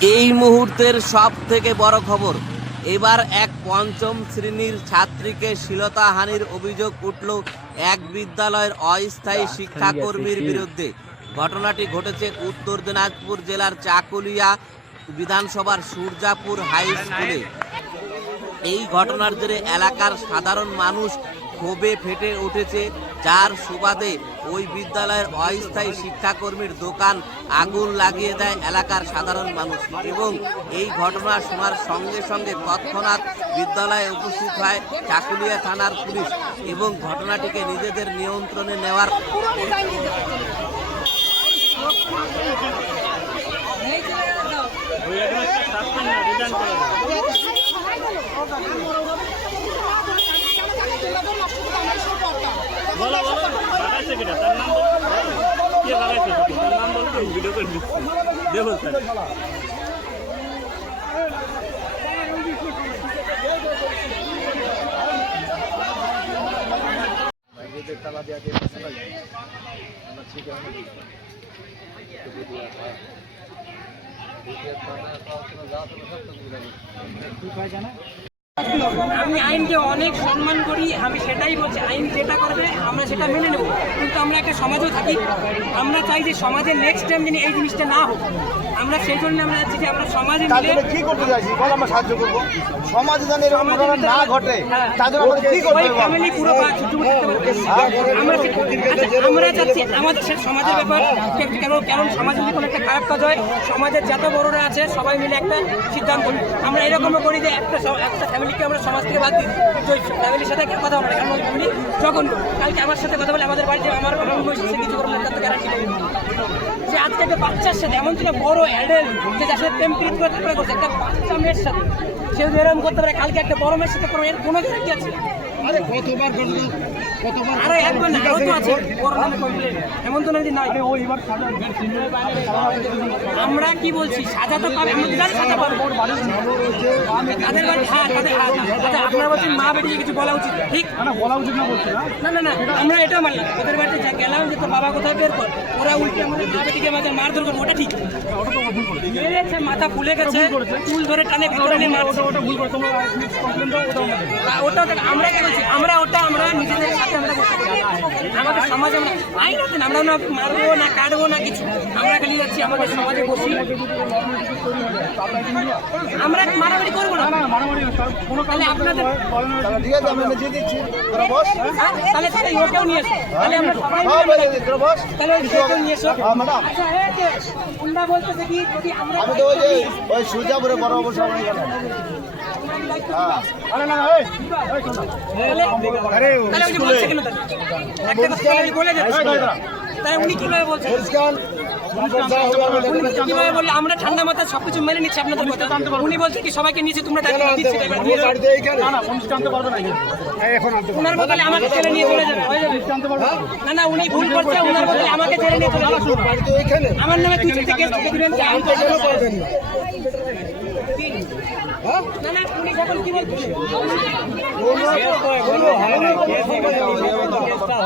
এই মুহূর্তের সব থেকে বড় খবর এবার এক পঞ্চম শ্রেণির ছাত্রীকে শ্লীলতাহানির অভিযোগ উঠল এক বিদ্যালয়ের অস্থায়ী শিক্ষাকর্মীর বিরুদ্ধে। ঘটনাটি ঘটেছে উত্তর দিনাজপুর জেলার চাকুলিয়া বিধানসভার সূর্যাপুর হাই স্কুলে। এই ঘটনার জেরে এলাকার সাধারণ মানুষ ক্ষোভে ফেটে উঠেছে। যার সুবাদে ওই বিদ্যালয়ের অস্থায়ী শিক্ষাকর্মীর দোকান আগুন লাগিয়ে দেয় এলাকার সাধারণ মানুষ এবং এই ঘটনা শোনার সঙ্গে সঙ্গে তৎক্ষণাৎ বিদ্যালয়ে উপস্থিত হয় চাকুলিয়া থানার পুলিশ এবং ঘটনাটিকে নিজেদের নিয়ন্ত্রণে নেওয়ার বলো লাগাইছে কিটা তার নাম বলো কে লাগাইছে তার নাম বলো আমি ভিডিও করে দিচ্ছি। দেখো স্যার তালা দেওয়া দিয়ে ঠিক আছে। আমি আইনকে অনেক সম্মান করি আমি সেটাই বলছি আইন যেটা করবে আমরা সেটা মেনে নেব। কিন্তু আমরা একটা সমাজও থাকি আমরা চাই যে সমাজের নেক্সট টাইম যেন এই জিনিসটা না হোক। আমরা সেই জন্য আমরা যাচ্ছি যে আমরা সমাজে মিলে কি করতে চাইছি? বল আমরা সাহায্য করব। সমাজে যেন এরকম ঘটনা না ঘটে হ্যাঁ। তার জন্য আমাদের কি করতে হবে ফ্যামিলি পুরো পা ছুটে পারবে। আমরা আচ্ছা, আমরা চাচ্ছি আমাদের সমাজের ব্যাপার কেন কারণ সমাজে যদি কোনো একটা খারাপ কাজ হয় সমাজের যত বড়রা আছে সবাই মিলে একটা সিদ্ধান্ত আমরা এরকমও করি যে একটা একটা ফ্যামিলিকে আমরা সমাজ থেকে বাদ দিই। ওই ফ্যামিলির সাথে কথা বলে কারণ ওই ফ্যামিলি যখন কালকে আমার সাথে কথা বলে আমাদের বাড়িতে আমার বাবা বসে সে কিছু করলে তার তো গ্যারান্টি নেই। যে আজকে একটা বাচ্চার সাথে, এমন ছিল বড় অ্যাডাল্ট যে যার সাথে প্রেম প্রীত করে তারপরে করছে, একটা বাচ্চা মেয়ের সাথে। সে যদি এরকম করতে পারে, কালকে একটা বড় মেয়ের সাথে করবে এর কোনো গ্যারান্টি আছে? আরে কতবার ঘটনা আমরা কি বলছি? সাজা তো পাবে আমরা জানি সাজা পাবে। তাদের বাড়ি হ্যাঁ তাদের হ্যাঁ, আচ্ছা আপনারা বলছেন মা বেটিকে কিছু বলা উচিত। ঠিক? বলা উচিত না বলছি না। না আমরা এটা মানলাম। ওদের বাড়িতে গেলাম যে তোর বাবা কোথায় বের কর। ওরা উল্টে আমাদের মা বেটিকে মাঝে মারধর করব ওটা ঠিক। মেরেছে মাথা ফুলে গেছে চুল ধরে টানে ভিতরে নিয়ে মারছে। ওটা ভুল ওটা আমাদের। আমরা কি বলছি? আমরা ওটা আমরা নিজেদের সাথে আমরা। আমাদের সমাজে আমরা আইন আছে আমরা না মারবো না কাটবো না কিছু। আমরা খালি যাচ্ছি আমাদের সমাজে বসি। আমরা মারামারি করব না? তাহলে আপনাদের তাহলে হ্যাঁ, তাহলে ওকেও নিয়ে এসো তাহলে আমরা সবাই হ্যাঁ তাহলে ওকেও নিয়ে এসো। হ্যাঁ ম্যাডাম। আচ্ছা উন্ডা বলতেছে কি যদি আমরা আমি তো ওই যে ওই সুজাপুরে বড় অবসর আমরা ঠান্ডা মাথায় সবকিছু মেনে নিচ্ছি আপনাদের উনি বলছে কি সবাইকে নিচে তোমরা ওনার বদলে আমাকে নিয়ে চলে যাবে না না উনি ভুল করছে ওনার বদলে আমাকে নিয়ে চলে আমার নামে তুই না তো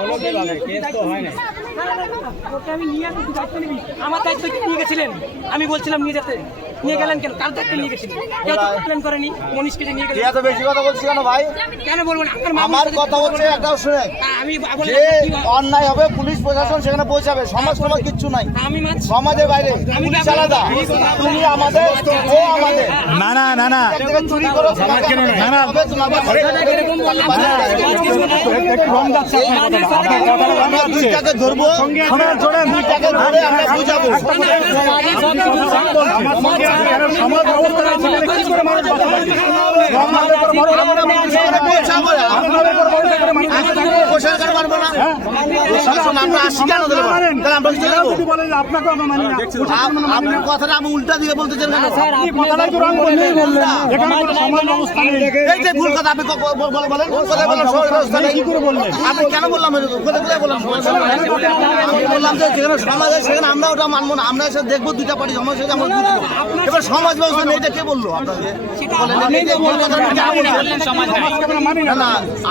বলছেন না, আমার দায়িত্ব কি? নিয়ে গেছিলেন? আমি বলছিলাম নিয়ে যেতে। নিয়ে গেলেন কেন? কার দায়িত্ব নিয়ে গেছিলেন? কেউ তো প্ল্যান করেনি মনীষকে নিয়ে গেলেন। এত বেশি কথা বলছিস কেন ভাই? কেন বলব না? আমার কথা হচ্ছে একটাও শুনে। আমি যে অন্যায় হবে পুলিশ প্রশাসন সেখানে পৌঁছাবে। সমাজ সমাজ কিচ্ছু নাই। আমি সমাজের বাইরে। পুলিশ আলাদা তুমি আমাদের ও আমাদের। না না না না। চুরি করো না? না আমরা। দুইটাকে ধরবো। শোনেন, শোনেন। দুইটাকে ধরে আমরা বুঝাবো। সমাজ ব্যবস্থা আছে, এখানে কি করে মানুষ বাঁচাবে? আমাদের উপর বড় আমরা মানুষের পৌঁছাবো না। আমাদের উপর বড় করে মানুষ আমি তো প্রশাসন পারব না প্রশাসন আমরা আসি কেন ধরে মানেন। তাহলে আমরা কি এরাও করব? যদি বলে যে আপনাকেও আমরা মানি না, প্রশাসন মানে মানি না। আপনার কথাটা আমি উল্টা দিয়ে বলতে আপনি। এই যে ভুল কথা বলেন বললাম সমাজ ব্যবস্থা নেই। কি করে বললেন? আপনি কেন বললাম কোথায়? আমি যে যেখানে সমাজ আছে সেখানে আমরা ওটা মানবো না। আমরা এসে দেখব দুইটা পার্টি সমাজ আছে আমরা বুঝব এবার সমাজ ব্যবস্থা নেই এটা কে বলল আপনাকে?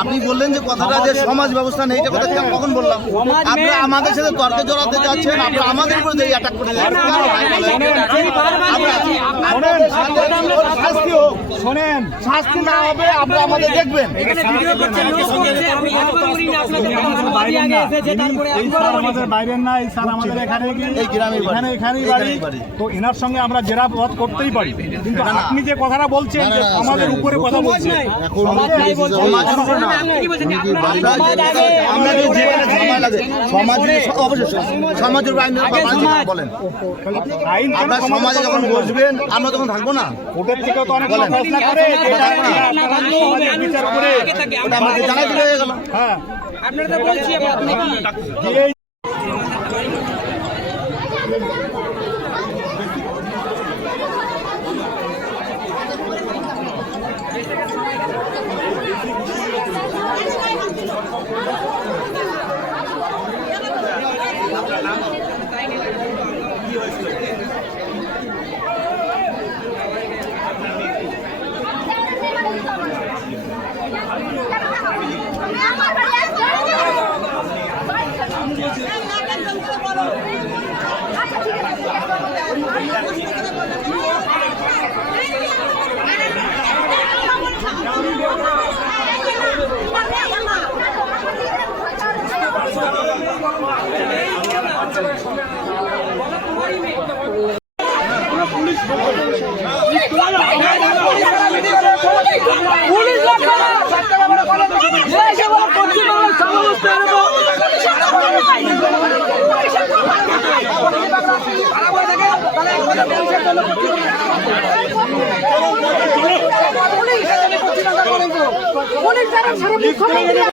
আপনি বললেন? যে কথাটা যে সমাজ ব্যবস্থা নেই এটা কথা কখন আপনারা আমাদের সাথে তর্কে জড়াতে যাচ্ছেন আপনারা আমাদের উপরে যে অ্যাটাক করে শোনেন শাস্তি না হবে আপনারা আমাদের দেখবেন। আমাদের বাইরের না এই স্যার আমাদের এখানে এই গ্রামের এখানে এখানেই বাড়ি। তো এনার সঙ্গে আমরা জেরা পথ করতেই পারি। কিন্তু আপনি যে কথাটা বলছেন যে আমাদের উপরে কথা বলছেন। আমরা সময় লাগে। সমাজ অবশ্যই সমাজের উপর আইন বলেন। আপনার সমাজে যখন বসবেন আমরা তখন থাকব না। তো অনেক করে বিচার ওটা আমাকে জানাই দিলে হয়ে গেল। হ্যাঁ। আপনারা তো বলছি আপনি কি যে